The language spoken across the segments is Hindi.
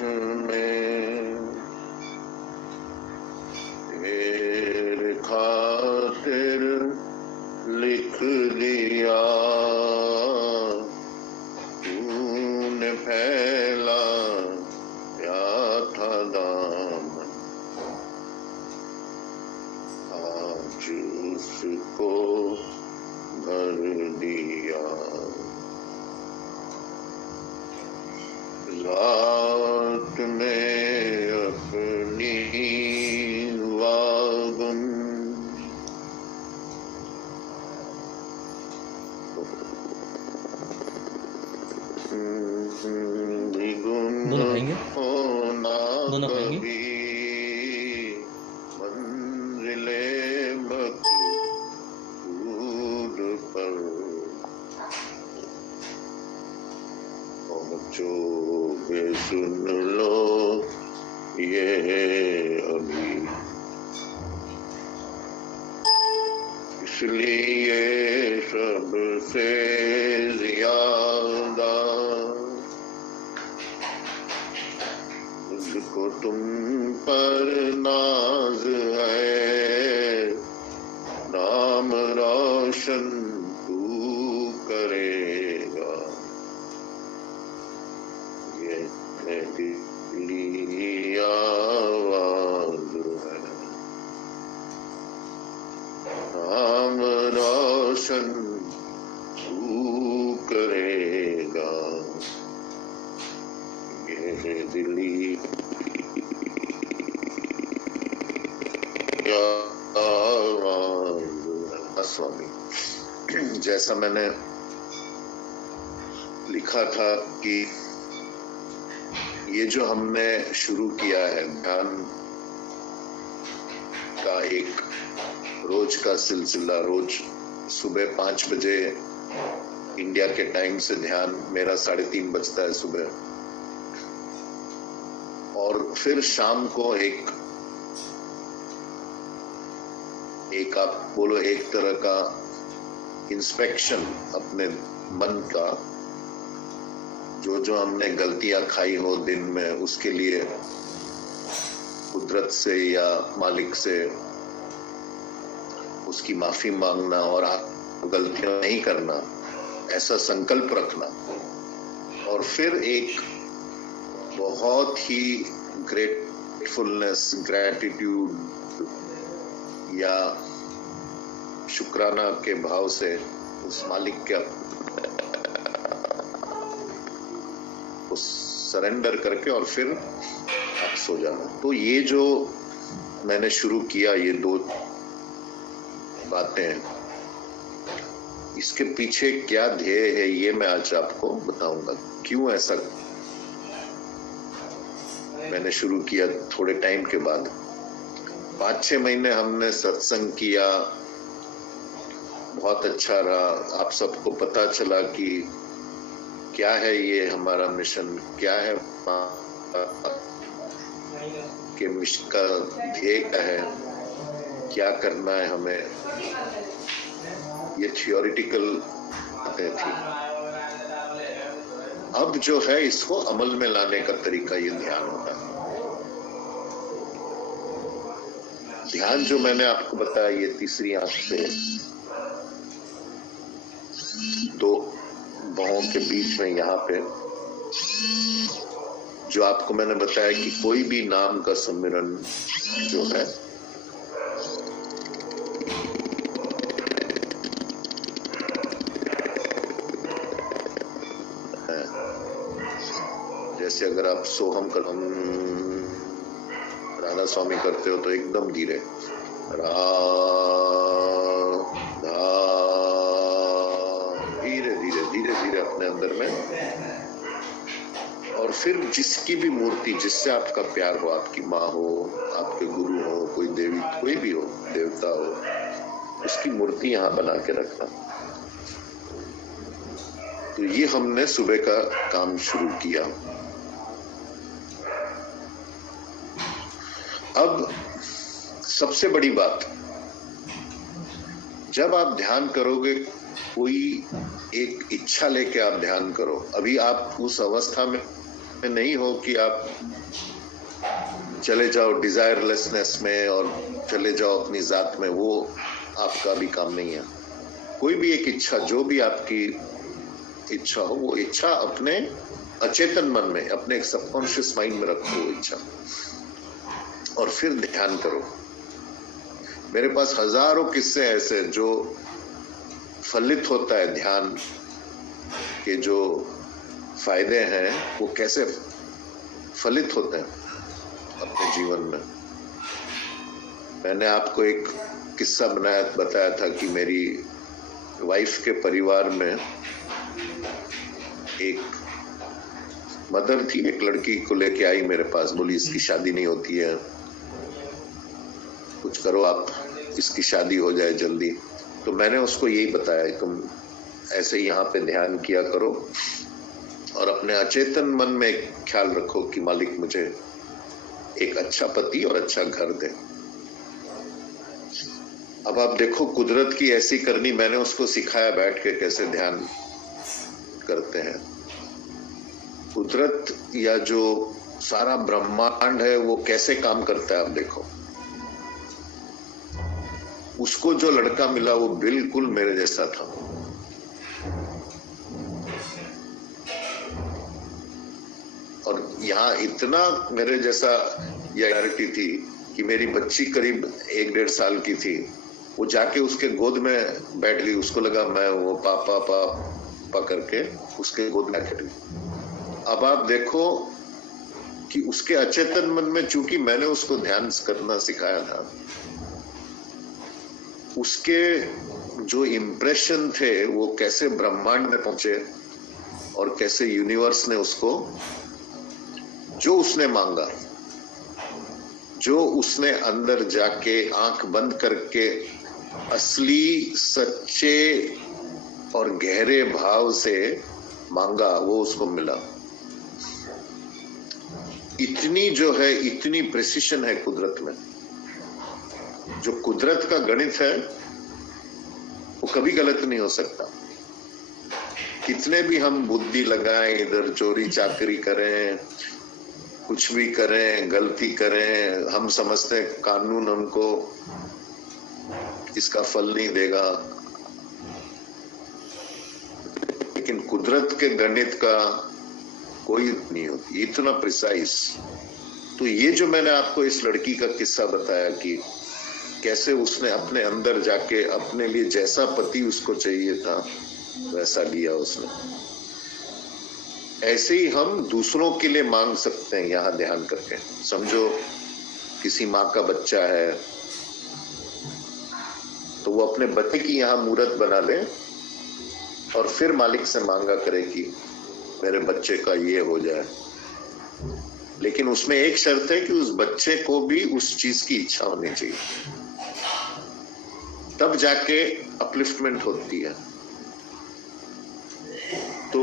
में तेरे खातिर लिख दिया, तूने फैला या था दामन, आज उसको भर दिया। रात में अपनी वागुन होना कभी मंजिले मकसूद पर पहुंचोगे, सुन लो ये अभी, इसलिए सबसे ज्यादा मुझको तुम पर नाज है, नाम रोशन तू करेगा, ये दिली आवाज है, नाम रोशन तू करेगा, ये दिली स्वामी। जैसा मैंने लिखा था कि ये जो हमने शुरू किया है ध्यान का एक रोज का सिलसिला, रोज सुबह 5 बजे इंडिया के टाइम से ध्यान, मेरा 3:30 बजता है सुबह, और फिर शाम को एक आप बोलो एक तरह का इंस्पेक्शन अपने मन का, जो हमने गलतियां खाई हो दिन में उसके लिए कुदरत से या मालिक से उसकी माफी मांगना और गलतियां नहीं करना, ऐसा संकल्प रखना, और फिर एक बहुत ही ग्रेटफुलनेस, ग्रैटिट्यूड या शुक्राना के भाव से उस मालिक के सरेंडर करके और फिर आप सो जाना। तो ये जो मैंने शुरू किया, ये 2 बातें, इसके पीछे क्या ध्येय है ये मैं आज आपको बताऊंगा। क्यों ऐसा मैंने शुरू किया थोड़े टाइम के बाद। 5-6 महीने हमने सत्संग किया, बहुत अच्छा रहा, आप सबको पता चला कि क्या है ये हमारा मिशन, क्या है कि मिशन का ध्येय क्या है, क्या करना है हमें, ये थियोरिटिकल बातें थी। अब जो है इसको अमल में लाने का तरीका ये ध्यान होता है। ध्यान जो मैंने आपको बताया, ये तीसरी आंख से 2 बाहों के बीच में यहाँ पे, जो आपको मैंने बताया कि कोई भी नाम का सुमिरन जो है जैसे अगर आप सोहम कर राधा स्वामी करते हो तो एकदम धीरे धीरे धीरे अपने अंदर में, और फिर जिसकी भी मूर्ति, जिससे आपका प्यार हो, आपकी माँ हो, आपके गुरु हो, कोई देवी, कोई भी हो, देवता हो, उसकी मूर्ति यहाँ बना के रखना। तो ये हमने सुबह का काम शुरू किया। अब सबसे बड़ी बात, जब आप ध्यान करोगे, कोई एक इच्छा लेके आप ध्यान करो। अभी आप उस अवस्था में नहीं हो कि आप चले जाओ डिजायरलेसनेस में और चले जाओ अपनी जात में, वो आपका भी काम नहीं है। कोई भी एक इच्छा, जो भी आपकी इच्छा हो, वो इच्छा अपने अचेतन मन में, अपने एक सबकॉन्शियस माइंड में रखो वो इच्छा, और फिर ध्यान करो। मेरे पास हजारों किस्से ऐसे जो फलित होता है, ध्यान के जो फायदे हैं वो कैसे फलित होते हैं अपने जीवन में। मैंने आपको एक किस्सा बताया था कि मेरी वाइफ के परिवार में एक मदर थी, एक लड़की को लेके आई मेरे पास, बोली इसकी शादी नहीं होती है, कुछ करो आप, इसकी शादी हो जाए जल्दी। तो मैंने उसको यही बताया, तुम ऐसे यहाँ पे ध्यान किया करो और अपने अचेतन मन में ख्याल रखो कि मालिक मुझे एक अच्छा पति और अच्छा घर दे। अब आप देखो कुदरत की ऐसी करनी, मैंने उसको सिखाया बैठ के कैसे ध्यान करते हैं। कुदरत या जो सारा ब्रह्मांड है वो कैसे काम करता है आप देखो। उसको जो लड़का मिला वो बिल्कुल मेरे जैसा था, और यहाँ इतना मेरे जैसा क्लैरिटी थी कि मेरी बच्ची करीब 1-1.5 साल की थी, वो जाके उसके गोद में बैठ गई, उसको लगा मैं वो पापा पापा करके उसके गोद में बैठ गई। अब आप देखो कि उसके अचेतन मन में, चूंकि मैंने उसको ध्यान करना सिखाया था, उसके जो इम्प्रेशन थे वो कैसे ब्रह्मांड में पहुंचे और कैसे यूनिवर्स ने उसको, जो उसने मांगा, जो उसने अंदर जाके आंख बंद करके असली सच्चे और गहरे भाव से मांगा, वो उसको मिला। इतनी जो है, इतनी प्रिसिशन है कुदरत में। जो कुदरत का गणित है वो कभी गलत नहीं हो सकता। कितने भी हम बुद्धि लगाएं, इधर चोरी चाकरी करें, कुछ भी करें, गलती करें, हम समझते हैं कानून हमको इसका फल नहीं देगा, लेकिन कुदरत के गणित का कोई नहीं होती, इतना प्रिसाइज। तो ये जो मैंने आपको इस लड़की का किस्सा बताया कि कैसे उसने अपने अंदर जाके अपने लिए जैसा पति उसको चाहिए था वैसा लिया उसने, ऐसे ही हम दूसरों के लिए मांग सकते हैं यहाँ ध्यान करके। समझो किसी माँ का बच्चा है तो वो अपने बच्चे की यहाँ मूर्त बना ले और फिर मालिक से मांगा करे कि मेरे बच्चे का ये हो जाए, लेकिन उसमें एक शर्त है कि उस बच्चे को भी उस चीज की इच्छा होनी चाहिए, तब जाके अपलिफ्टमेंट होती है। तो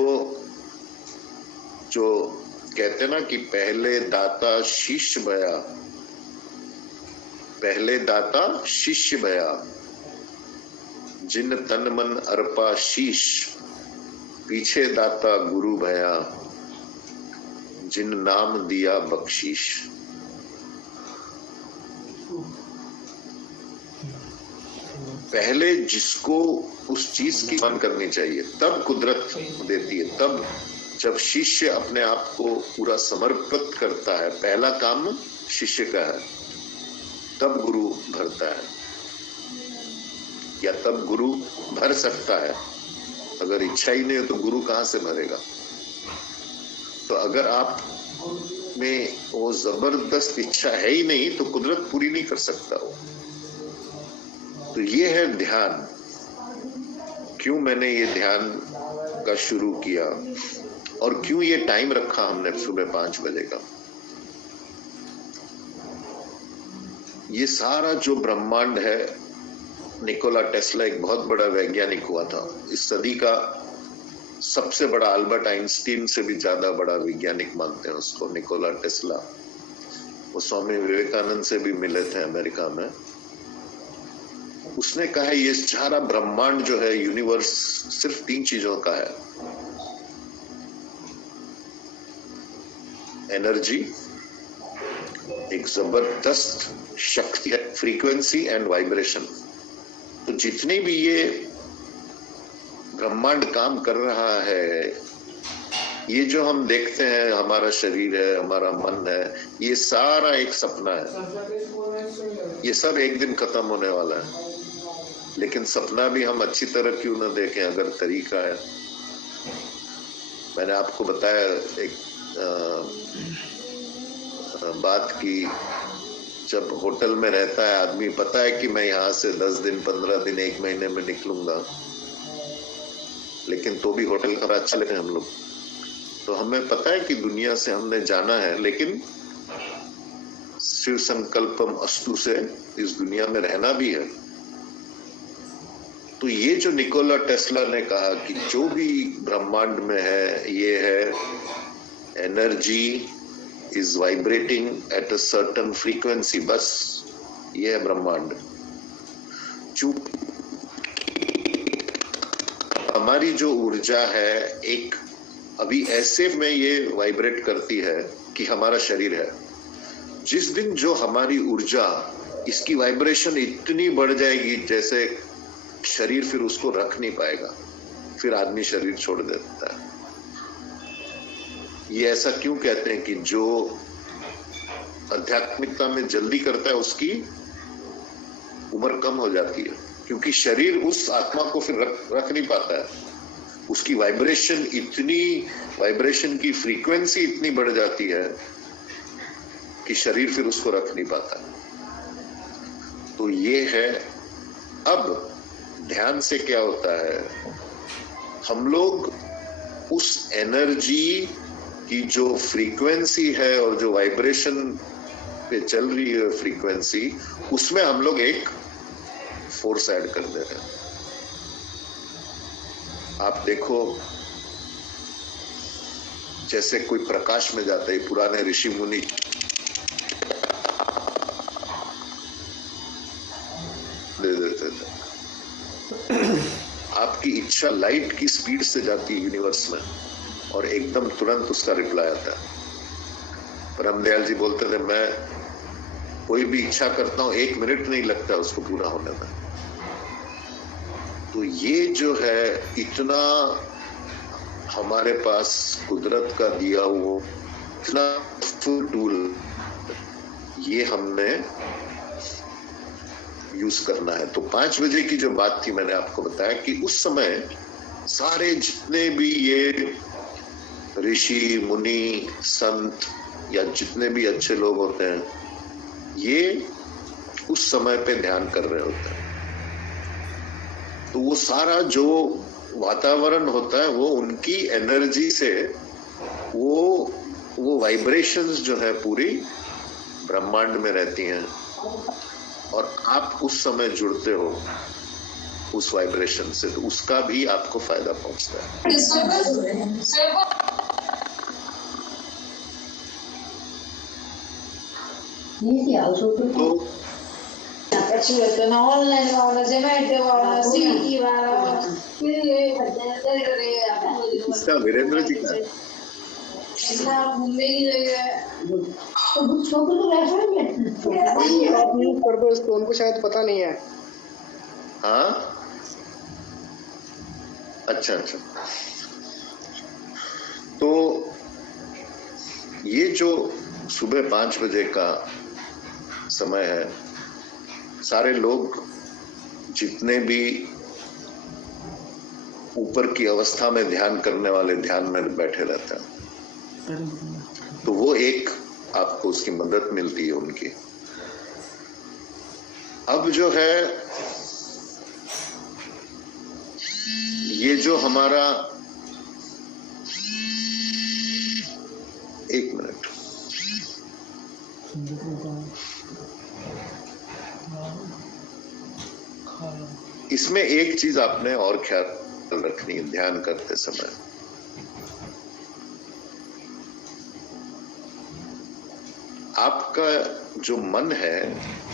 जो कहते हैं ना कि पहले दाता शिष्य भया, पहले दाता शिष्य भया, जिन तन मन अर्पा शीश, पीछे दाता गुरु भया, जिन नाम दिया बख्शीश। पहले जिसको उस चीज की मान करनी चाहिए तब कुदरत देती है। तब जब शिष्य अपने आप को पूरा समर्पित करता है, पहला काम शिष्य का है, तब गुरु भरता है, या तब गुरु भर सकता है। अगर इच्छा ही नहीं हो तो गुरु कहां से भरेगा। तो अगर आप में वो जबरदस्त इच्छा है ही नहीं तो कुदरत पूरी नहीं कर सकता वो। तो ये है ध्यान। क्यों मैंने ये ध्यान का शुरू किया और क्यों ये टाइम रखा हमने सुबह 5 बजे का। ये सारा जो ब्रह्मांड है, निकोला टेस्ला एक बहुत बड़ा वैज्ञानिक हुआ था, इस सदी का सबसे बड़ा, अल्बर्ट आइंस्टीन से भी ज्यादा बड़ा वैज्ञानिक मानते हैं उसको, निकोला टेस्ला। वो स्वामी विवेकानंद से भी मिले थे अमेरिका में। उसने कहा ये सारा ब्रह्मांड जो है, यूनिवर्स, सिर्फ 3 चीजों का है। एनर्जी, एक जबरदस्त शक्ति है, फ्रीक्वेंसी एंड वाइब्रेशन। तो जितनी भी ये ब्रह्मांड काम कर रहा है, ये जो हम देखते हैं, हमारा शरीर है, हमारा मन है, ये सारा एक सपना है। ये सब एक दिन खत्म होने वाला है, लेकिन सपना भी हम अच्छी तरह क्यों न देखें अगर तरीका है। मैंने आपको बताया एक बात की, जब होटल में रहता है आदमी, पता है कि मैं यहाँ से 10 दिन 15 दिन 1 महीने में निकलूंगा, लेकिन तो भी होटल का अच्छा लगे हम लोग। तो हमें पता है कि दुनिया से हमने जाना है, लेकिन शिव संकल्पम अस्तु से इस दुनिया में रहना भी है। तो ये जो निकोला टेस्ला ने कहा कि जो भी ब्रह्मांड में है, ये है energy is vibrating at a certain frequency, बस ये है ब्रह्मांड। हमारी जो ऊर्जा है, एक अभी ऐसे में ये वाइब्रेट करती है कि हमारा शरीर है। जिस दिन जो हमारी ऊर्जा, इसकी वाइब्रेशन इतनी बढ़ जाएगी जैसे शरीर फिर उसको रख नहीं पाएगा, फिर आदमी शरीर छोड़ देता है। ये ऐसा क्यों कहते हैं कि जो आध्यात्मिकता में जल्दी करता है उसकी उम्र कम हो जाती है, क्योंकि शरीर उस आत्मा को फिर रख नहीं पाता है। उसकी वाइब्रेशन की फ्रीक्वेंसी इतनी बढ़ जाती है कि शरीर फिर उसको रख नहीं पाता। तो ये है। अब ध्यान से क्या होता है, हम लोग उस एनर्जी की जो फ्रीक्वेंसी है और जो वाइब्रेशन पे चल रही है फ्रीक्वेंसी, उसमें हम लोग एक फोर्स ऐड कर दे रहे हैं। आप देखो, जैसे कोई प्रकाश में जाता है, पुराने ऋषि मुनि दे देते थे। आपकी इच्छा लाइट की स्पीड से जाती है यूनिवर्स में, और एकदम तुरंत उसका रिप्लाई आता है। पर रामदयाल जी बोलते थे, मैं कोई भी इच्छा करता हूं 1 मिनट नहीं लगता उसको पूरा होने में। तो ये जो है, इतना हमारे पास कुदरत का दिया हुआ इतना फुल टूल, ये हमने यूज करना है। तो 5 बजे की जो बात थी, मैंने आपको बताया कि उस समय सारे जितने भी ये ऋषि मुनि संत या जितने भी अच्छे लोग होते हैं, ये उस समय पे ध्यान कर रहे होते हैं। तो वो सारा जो वातावरण होता है, वो उनकी एनर्जी से वो वाइब्रेशंस जो है पूरी ब्रह्मांड में रहती हैं, और आप उस समय जुड़ते हो उस वाइब्रेशन से, तो उसका भी आपको फायदा पहुंचता है। तो ऑनलाइन वाला, ज़ोमैटो वाला, स्विगी वाला, इसका वीरेंद्र जी का मुंबई की जगह आप यूज कर दो इसको, उनको शायद पता नहीं है। हाँ, अच्छा। तो ये जो सुबह 5 बजे का समय है, सारे लोग जितने भी ऊपर की अवस्था में ध्यान करने वाले ध्यान में बैठे रहते हैं, तो वो एक आपको उसकी मदद मिलती है उनकी। अब जो है, ये जो हमारा, 1 मिनट, इसमें एक चीज आपने और ख्याल रखनी है ध्यान करते समय। आपका जो मन है,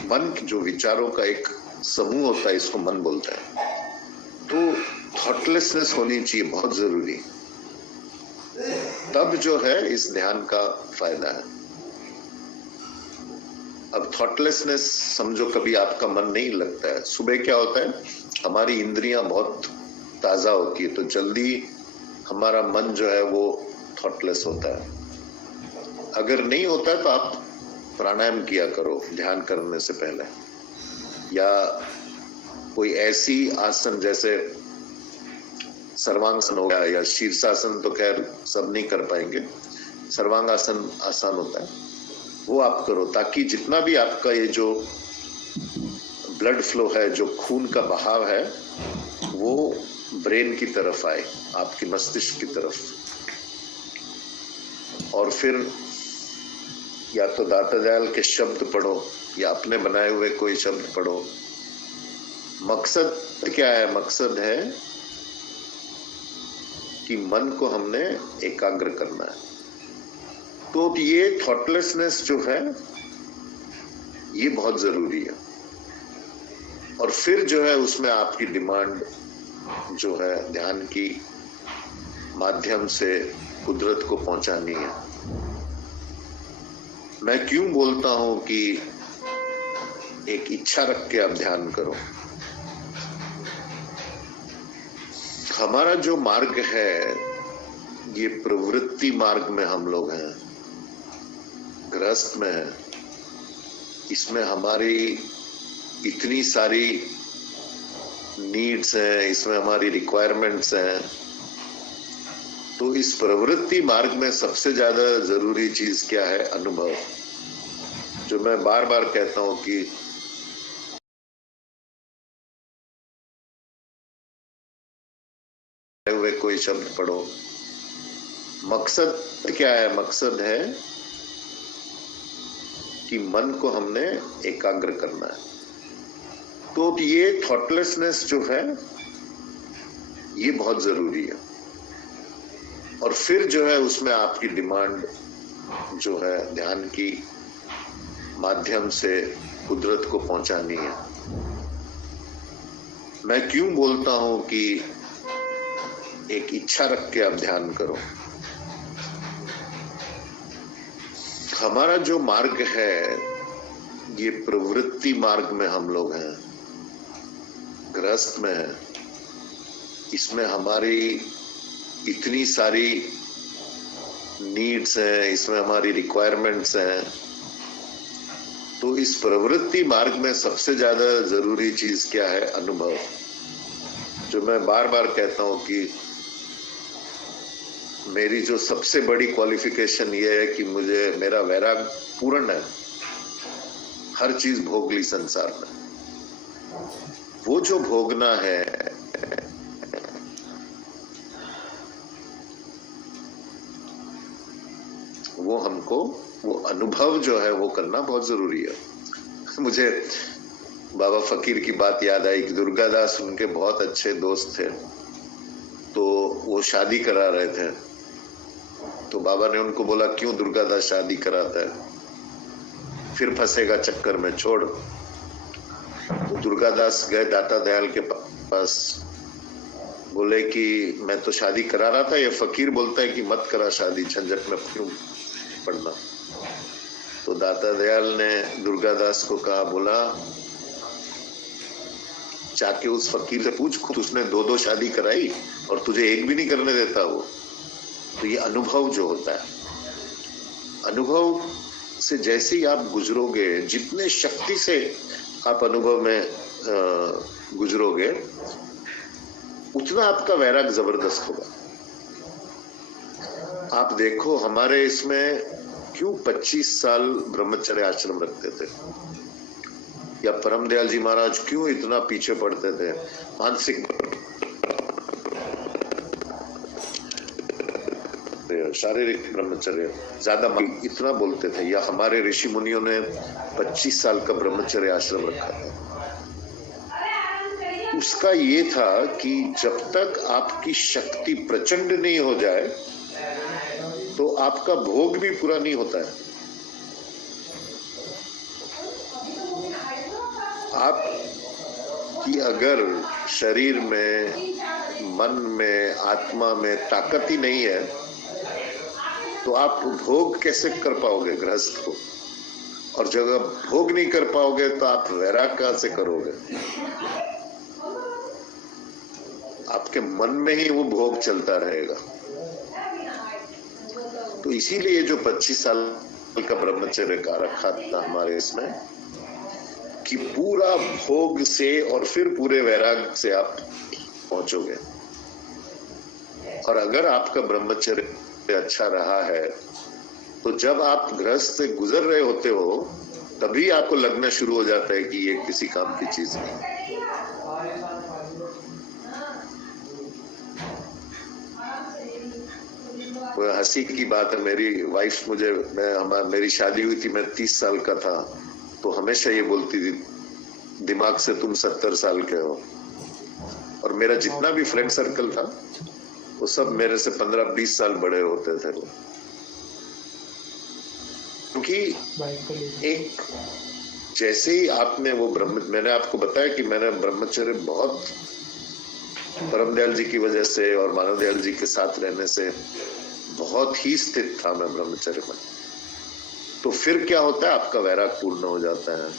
मन जो विचारों का एक समूह होता है, इसको मन बोलते हैं। तो थॉटलेसनेस होनी चाहिए, बहुत जरूरी। तब जो है इस ध्यान का फायदा है। अब थॉटलेसनेस समझो, कभी आपका मन नहीं लगता है, सुबह क्या होता है, हमारी इंद्रियां बहुत ताजा होती है, तो जल्दी हमारा मन जो है वो थॉटलेस होता है। अगर नहीं होता है तो आप प्राणायाम किया करो ध्यान करने से पहले, या कोई ऐसी आसन जैसे सर्वांगासन हो गया या शीर्षासन, तो खैर सब नहीं कर पाएंगे, सर्वांगासन आसान होता है, वो आप करो, ताकि जितना भी आपका ये जो ब्लड फ्लो है, जो खून का बहाव है, वो ब्रेन की तरफ आए, आपकी मस्तिष्क की तरफ। और फिर या तो दाता दयाल के शब्द पढ़ो या अपने बनाए हुए कोई शब्द पढ़ो। मकसद क्या है? मकसद है कि मन को हमने एकाग्र करना है। तो ये थॉटलेसनेस जो है ये बहुत जरूरी है। और फिर जो है उसमें आपकी डिमांड जो है ध्यान की माध्यम से कुदरत को पहुंचानी है। मैं क्यों बोलता हूं कि एक इच्छा रख के आप ध्यान करो। हमारा जो मार्ग है ये प्रवृत्ति मार्ग में हम लोग हैं, गृहस्थ में है। इसमें हमारी इतनी सारी नीड्स हैं, इसमें हमारी रिक्वायरमेंट्स हैं। तो इस प्रवृत्ति मार्ग में सबसे ज्यादा जरूरी चीज क्या है? अनुभव। जो मैं बार बार कहता हूं कि हुए कोई शब्द पढ़ो। मकसद क्या है? मकसद है कि मन को हमने एकाग्र करना है। तो ये थॉटलेसनेस जो है ये बहुत जरूरी है। और फिर जो है उसमें आपकी डिमांड जो है ध्यान की माध्यम से कुदरत को पहुंचानी है। मैं क्यों बोलता हूं कि एक इच्छा रख के आप ध्यान करो। हमारा जो मार्ग है ये प्रवृत्ति मार्ग में हम लोग हैं, गृहस्थ में है। इसमें हमारी इतनी सारी नीड्स हैं, इसमें हमारी रिक्वायरमेंट्स हैं। तो इस प्रवृत्ति मार्ग में सबसे ज्यादा जरूरी चीज क्या है? अनुभव। जो मैं बार बार कहता हूं कि मेरी जो सबसे बड़ी क्वालिफिकेशन ये है कि मुझे मेरा वैराग पूर्ण है, हर चीज भोग ली संसार में। वो जो भोगना है वो हमको, वो अनुभव जो है वो करना बहुत जरूरी है। मुझे बाबा फकीर की बात याद आई कि दुर्गादास उनके बहुत अच्छे दोस्त थे, तो वो शादी करा रहे थे। तो बाबा ने उनको बोला, क्यों दुर्गादास शादी कराता है, फिर फंसेगा चक्कर में, छोड़। तो दुर्गादास गए दाता दयाल के पास, बोले कि मैं तो शादी करा रहा था, ये फकीर बोलता है कि मत करा शादी, झंझट में क्यों पड़ना। तो दाता दयाल ने दुर्गादास को कहा, बोला जाके उस फकीर से पूछ, खुद उसने 2-2 शादी कराई और तुझे एक भी नहीं करने देता वो। तो ये अनुभव जो होता है, अनुभव से जैसे ही आप गुजरोगे, जितने शक्ति से आप अनुभव में गुजरोगे, उतना आपका वैराग जबरदस्त होगा। आप देखो हमारे इसमें क्यों 25 साल ब्रह्मचर्य आश्रम रखते थे, या परम दयाल जी महाराज क्यों इतना पीछे पड़ते थे, मानसिक शारीरिक ब्रह्मचर्य ज्यादा इतना बोलते थे, या हमारे ऋषि मुनियों ने 25 साल का ब्रह्मचर्य आश्रम रखा था। उसका ये था कि जब तक आपकी शक्ति प्रचंड नहीं हो जाए तो आपका भोग भी पूरा नहीं होता है। आप कि अगर शरीर में, मन में, आत्मा में ताकत ही नहीं है तो आप भोग कैसे कर पाओगे गृहस्थ को? और जब आप भोग नहीं कर पाओगे तो आप वैराग कहां से करोगे? आपके मन में ही वो भोग चलता रहेगा। तो इसीलिए जो 25 साल का ब्रह्मचर्य का रखा था हमारे इसमें कि पूरा भोग से और फिर पूरे वैराग से आप पहुंचोगे। और अगर आपका ब्रह्मचर्य अच्छा रहा है तो जब आप गृहस्थ से गुजर रहे होते हो तभी आपको लगना शुरू हो जाता है कि ये किसी काम की चीज नहीं। वो हंसी की बात है, मेरी वाइफ मेरी शादी हुई थी, मैं 30 साल का था, तो हमेशा ये बोलती थी दिमाग से तुम 70 साल के हो। और मेरा जितना भी फ्रेंड सर्कल था वो सब मेरे से 15-20 साल बड़े होते थे। क्योंकि एक जैसे ही आपने वो मैंने आपको बताया कि मैंने ब्रह्मचर्य बहुत परमदयाल जी की वजह से और मानवदयाल जी के साथ रहने से बहुत ही स्थित था मैं ब्रह्मचर्य में। तो फिर क्या होता है, आपका वैराग पूर्ण हो जाता है।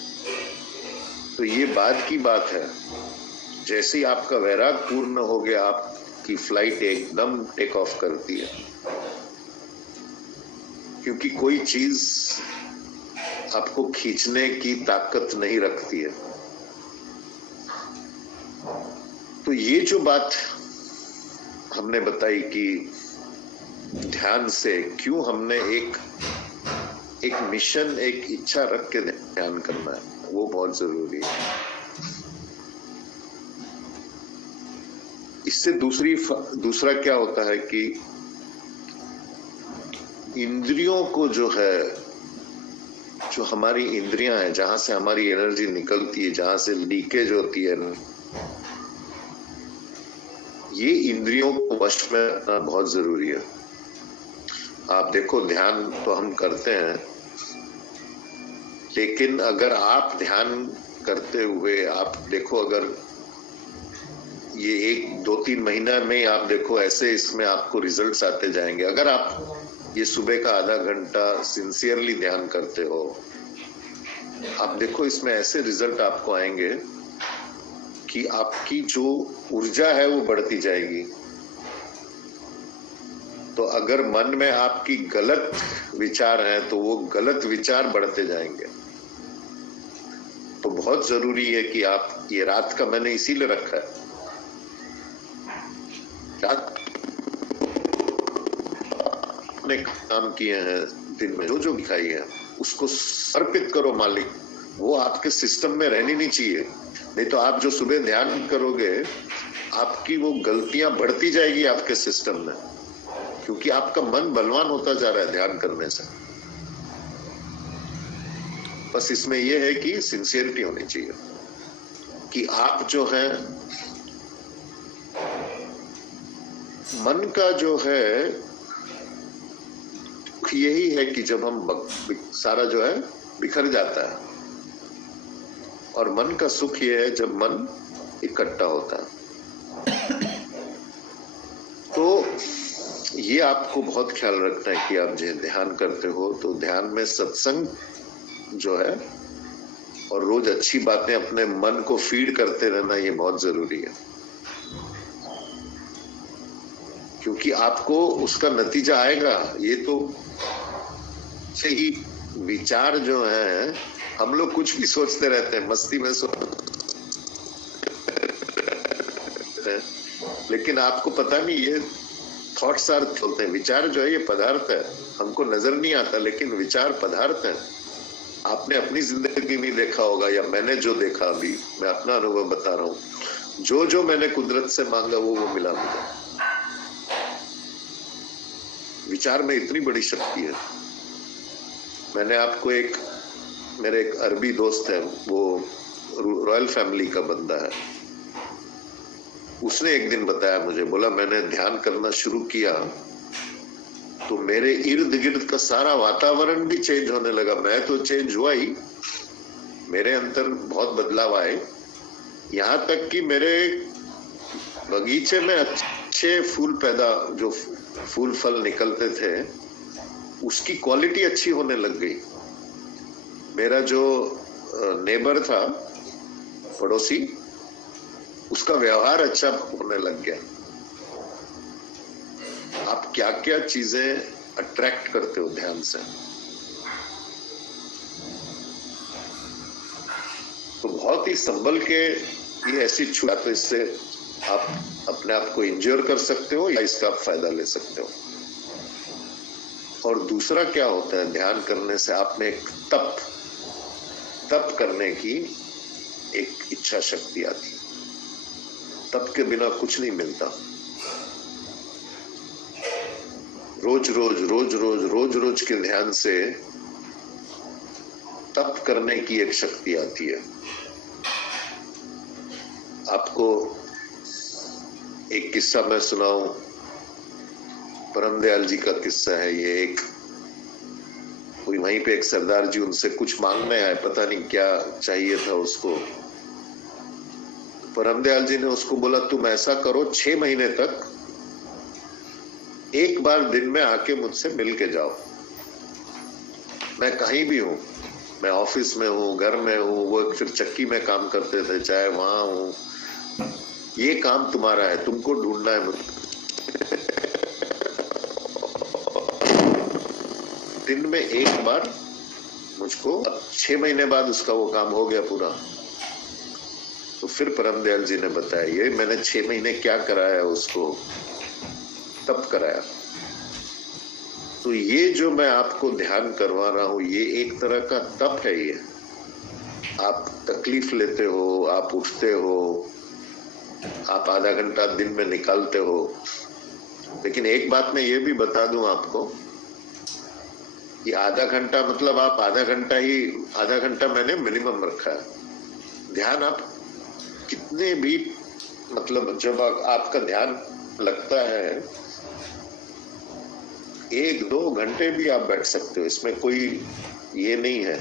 तो ये बाद की बात है, जैसे ही आपका वैराग पूर्ण हो गया आपकी फ्लाइट एकदम टेक ऑफ करती है। क्योंकि कोई चीज आपको खींचने की ताकत नहीं रखती है। तो ये जो बात हमने बताई कि ध्यान से क्यों हमने एक मिशन, एक इच्छा रख के ध्यान करना है, वो बहुत जरूरी है। इससे दूसरा क्या होता है कि इंद्रियों को जो है, जो हमारी इंद्रियां हैं, जहां से हमारी एनर्जी निकलती है, जहां से लीकेज होती है, ये इंद्रियों को वश में रखना बहुत जरूरी है। आप देखो, ध्यान तो हम करते हैं, लेकिन अगर आप ध्यान करते हुए आप देखो, अगर ये 1-2-3 महीना में आप देखो ऐसे इसमें आपको रिजल्ट्स आते जाएंगे। अगर आप ये सुबह का आधा घंटा सिंसियरली ध्यान करते हो, आप देखो इसमें ऐसे रिजल्ट आपको आएंगे कि आपकी जो ऊर्जा है वो बढ़ती जाएगी। तो अगर मन में आपकी गलत विचार हैं तो वो गलत विचार बढ़ते जाएंगे। तो बहुत जरूरी है कि आप ये रात का, मैंने इसीलिए रखा है, रात ने काम किए हैं दिन में जो भी खाई है उसको समर्पित करो मालिक। वो आपके सिस्टम में रहनी नहीं चाहिए, नहीं तो आप जो सुबह ध्यान करोगे आपकी वो गलतियां बढ़ती जाएगी आपके सिस्टम में, क्योंकि आपका मन बलवान होता जा रहा है ध्यान करने से। बस इसमें यह है कि सिंसियरिटी होनी चाहिए कि आप जो है मन का जो है यही है कि जब हम सारा जो है बिखर जाता है, और मन का सुख ये है जब मन इकट्ठा होता है। तो ये आपको बहुत ख्याल रखना है कि आप जो ध्यान करते हो तो ध्यान में सत्संग जो है और रोज अच्छी बातें अपने मन को फीड करते रहना, ये बहुत जरूरी है। क्योंकि आपको उसका नतीजा आएगा। ये तो से ही विचार जो है, हम लोग कुछ भी सोचते रहते हैं, मस्ती में लेकिन आपको पता नहीं ये थॉट्स आर चलते हैं। विचार जो है ये पदार्थ है, हमको नजर नहीं आता, लेकिन विचार पदार्थ है। आपने अपनी जिंदगी में देखा होगा, या मैंने जो देखा, अभी मैं अपना अनुभव बता रहा हूँ, जो मैंने कुदरत से मांगा वो मिला मुझे। विचार में इतनी बड़ी शक्ति है। मैंने आपको मेरे एक अरबी दोस्त है, वो रॉयल फैमिली का बंदा है, उसने एक दिन बताया मुझे, बोला मैंने ध्यान करना शुरू किया तो मेरे इर्द गिर्द का सारा वातावरण भी चेंज होने लगा। मैं तो चेंज हुआ ही, मेरे अंदर बहुत बदलाव आए, यहाँ तक कि मेरे बगीचे में अच्छे फूल जो फूल फल निकलते थे उसकी क्वालिटी अच्छी होने लग गई। मेरा जो नेबर था, पड़ोसी, उसका व्यवहार अच्छा होने लग गया। आप क्या क्या चीजें अट्रैक्ट करते हो ध्यान से। तो बहुत ही संभल के ये ऐसी छुआ, तो इससे आप अपने आप को इंजोर कर सकते हो या इसका फायदा ले सकते हो। और दूसरा क्या होता है, ध्यान करने से आप में एक तप करने की एक इच्छा शक्ति आती है। तप के बिना कुछ नहीं मिलता। रोज रोज के ध्यान से तप करने की एक शक्ति आती है। आपको एक किस्सा मैं सुनाऊं, परम दयाल जी का किस्सा है ये। एक कोई वहीं पे एक सरदार जी उनसे कुछ मांगने आए, पता नहीं क्या चाहिए था उसको। परम दयाल जी ने उसको बोला, तुम ऐसा करो 6 महीने तक एक बार दिन में आके मुझसे मिल के जाओ। मैं कहीं भी हूं, मैं ऑफिस में हूं, घर में हूं, वो फिर चक्की में काम करते थे, चाहे वहां हूं, ये काम तुम्हारा है, तुमको ढूंढना है मुझे। दिन में एक बार मुझको। 6 महीने बाद उसका वो काम हो गया पूरा। तो फिर परम दयाल जी ने बताया, ये मैंने 6 महीने क्या कराया उसको, तप कराया। तो ये जो मैं आपको ध्यान करवा रहा हूं, ये एक तरह का तप है। ये आप तकलीफ लेते हो, आप उठते हो, आप आधा घंटा दिन में निकालते हो। लेकिन एक बात मैं ये भी बता दूं आपको, ये आधा घंटा मतलब आप आधा घंटा मैंने मिनिमम रखा है। ध्यान आप कितने भी, मतलब जब आपका ध्यान लगता है 1-2 घंटे भी आप बैठ सकते हो। इसमें कोई ये नहीं है,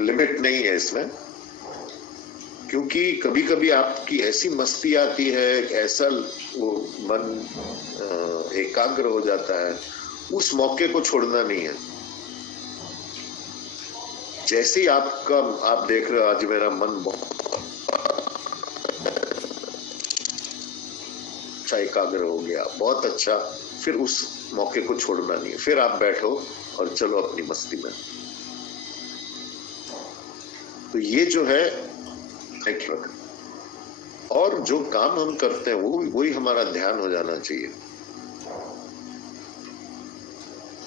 लिमिट नहीं है इसमें। क्योंकि कभी कभी आपकी ऐसी मस्ती आती है, ऐसा वो मन एकाग्र हो जाता है, उस मौके को छोड़ना नहीं है। जैसे ही आप देख रहे हो आज मेरा मन बहुत अच्छा एकाग्र हो गया, बहुत अच्छा, फिर उस मौके को छोड़ना नहीं है। फिर आप बैठो और चलो अपनी मस्ती में। तो ये जो है, और जो काम हम करते हैं वही हमारा ध्यान हो जाना चाहिए।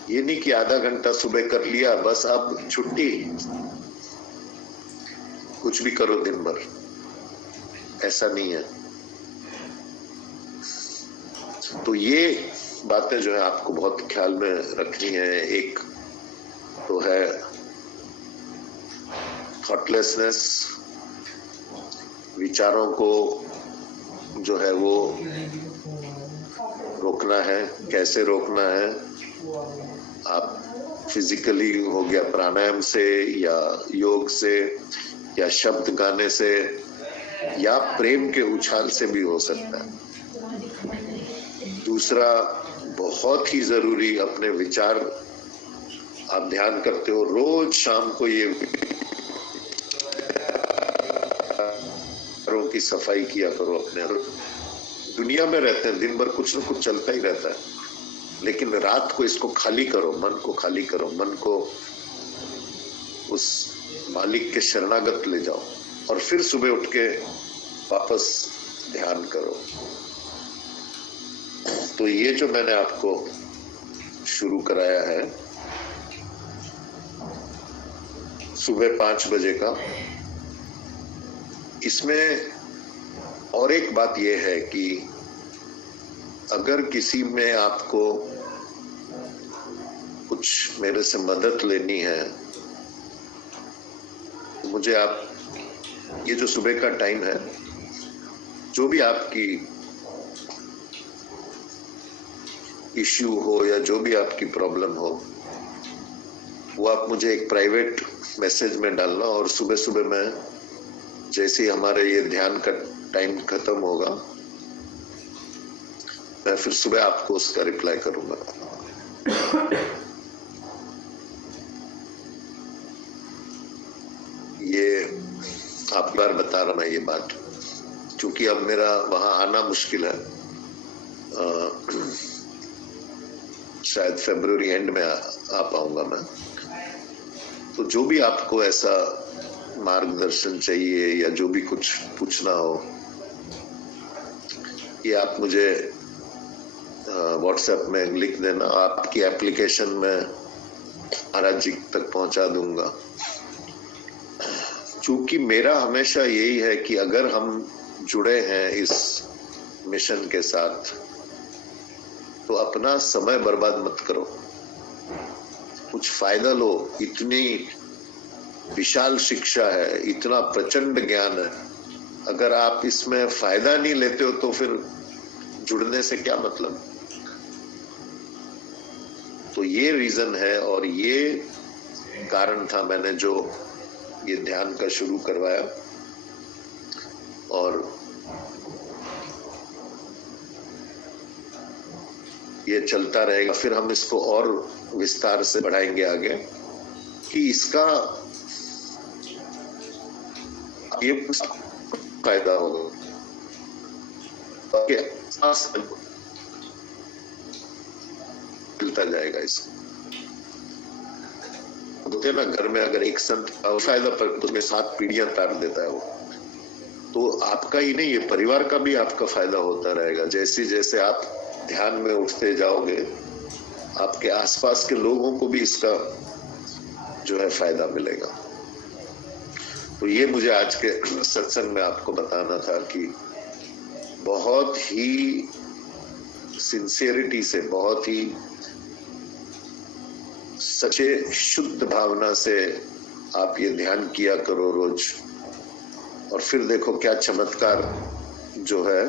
ये नहीं कि आधा घंटा सुबह कर लिया बस अब छुट्टी, कुछ भी करो दिन भर, ऐसा नहीं है। तो ये बातें जो है आपको बहुत ख्याल में रखनी है। एक तो है थॉटलेसनेस, विचारों को जो है वो रोकना है। कैसे रोकना है? आप फिजिकली हो गया प्राणायाम से, या योग से, या शब्द गाने से, या प्रेम के उछाल से भी हो सकता है। दूसरा बहुत ही जरूरी, अपने विचार, आप ध्यान करते हो रोज शाम को ये की सफाई किया करो। अपने दुनिया में रहते हैं, दिन भर कुछ न कुछ चलता ही रहता है, लेकिन रात को इसको खाली करो, मन को खाली करो, मन को उस मालिक के शरणागत ले जाओ, और फिर सुबह उठ के वापस ध्यान करो। तो ये जो मैंने आपको शुरू कराया है सुबह 5 बजे का, इसमें और एक बात यह है कि अगर किसी में आपको कुछ मेरे से मदद लेनी है, तो मुझे आप, ये जो सुबह का टाइम है, जो भी आपकी इश्यू हो या जो भी आपकी प्रॉब्लम हो, वो आप मुझे एक प्राइवेट मैसेज में डालना, और सुबह सुबह मैं जैसे ही हमारे ये ध्यान का टाइम खत्म होगा, मैं फिर सुबह आपको उसका रिप्लाई करूंगा। ये आप बार बता रहा मैं ये बात, क्योंकि अब मेरा वहां आना मुश्किल है। शायद फरवरी एंड में आ पाऊंगा मैं। तो जो भी आपको ऐसा मार्गदर्शन चाहिए या जो भी कुछ पूछना हो, ये आप मुझे व्हाट्सएप में लिख देना। आपकी एप्लीकेशन में महाराज जी तक पहुंचा दूंगा। क्योंकि मेरा हमेशा यही है कि अगर हम जुड़े हैं इस मिशन के साथ तो अपना समय बर्बाद मत करो, कुछ फायदा लो। इतनी विशाल शिक्षा है, इतना प्रचंड ज्ञान है, अगर आप इसमें फायदा नहीं लेते हो तो फिर जुड़ने से क्या मतलब। तो ये रीजन है और ये कारण था मैंने जो ये ध्यान का शुरू करवाया। और ये चलता रहेगा। फिर हम इसको और विस्तार से बढ़ाएंगे आगे कि इसका ये फायदा होगा कि मिलता जाएगा। इसको होते ना घर में अगर एक संत फायदा पर तुम्हें 7 पीढ़ियां तार देता है वो, तो आपका ही नहीं, ये परिवार का भी आपका फायदा होता रहेगा। जैसे जैसे आप ध्यान में उठते जाओगे, आपके आसपास के लोगों को भी इसका जो है फायदा मिलेगा। तो ये मुझे आज के सत्संग में आपको बताना था कि बहुत ही सिंसियरिटी से, बहुत ही सच्चे शुद्ध भावना से आप ये ध्यान किया करो रोज, और फिर देखो क्या चमत्कार जो है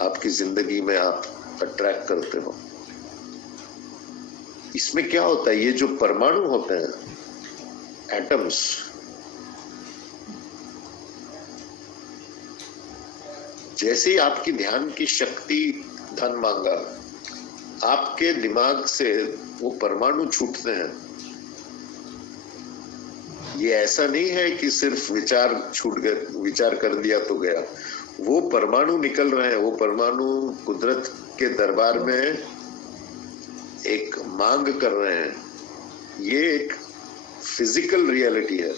आपकी जिंदगी में आप अट्रैक्ट करते हो। इसमें क्या होता है, ये जो परमाणु होते हैं, एटम्स, जैसे ही आपकी ध्यान की शक्ति धन मांगा, आपके दिमाग से वो परमाणु छूटते हैं। ये ऐसा नहीं है कि सिर्फ विचार छूट गए, विचार कर दिया तो गया। वो परमाणु निकल रहे हैं। वो परमाणु कुदरत के दरबार में एक मांग कर रहे हैं। ये एक फिजिकल रियलिटी है।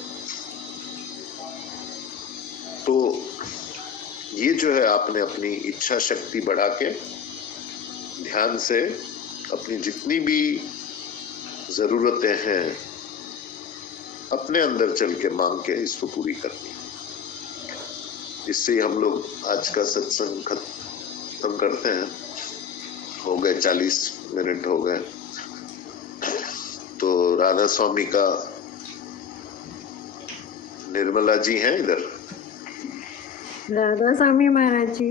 तो ये जो है, आपने अपनी इच्छा शक्ति बढ़ा के ध्यान से अपनी जितनी भी जरूरतें हैं अपने अंदर चल के मांग के इसको पूरी करनी। इससे हम लोग आज का सत्संग खत्म करते हैं। हो गए 40 मिनट हो गए। तो राधा स्वामी का निर्मला जी हैं इधर। राधा स्वामी महाराज जी।